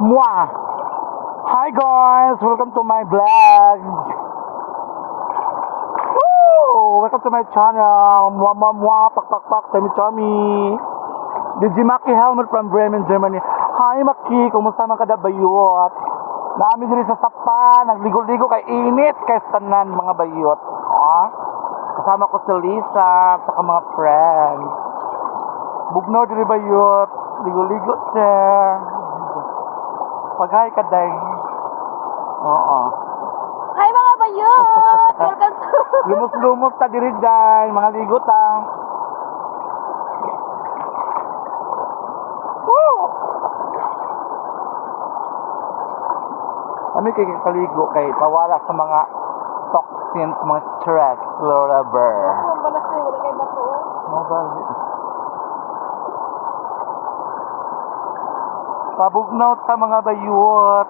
Mwah! Hi guys! Welcome to my vlog! Woo! Welcome to my channel! Mwah mwah mwah! Pak pak pak! Chami chami! DJ Maki Helmet from Bremen, Germany. Hi Maki! Kumusta man kada bayot? Namin din sa sapa, nagligo-ligo kay init kay tanan mga bayot. Kasama ko si Lisa at saka mga friends. Bugno diri bayot, ligo-ligo sir. Paghay ka day. Oo. Hi mga bayot! Welcome to... Lumos-lumos ta diri day, mga ligo ta. Woo! Kami kay kaligo kay pawala sa mga toxins, mga stress, whatever. Ang balas na wala kay bato. Mobile. Pabugnaw sa mga bayot.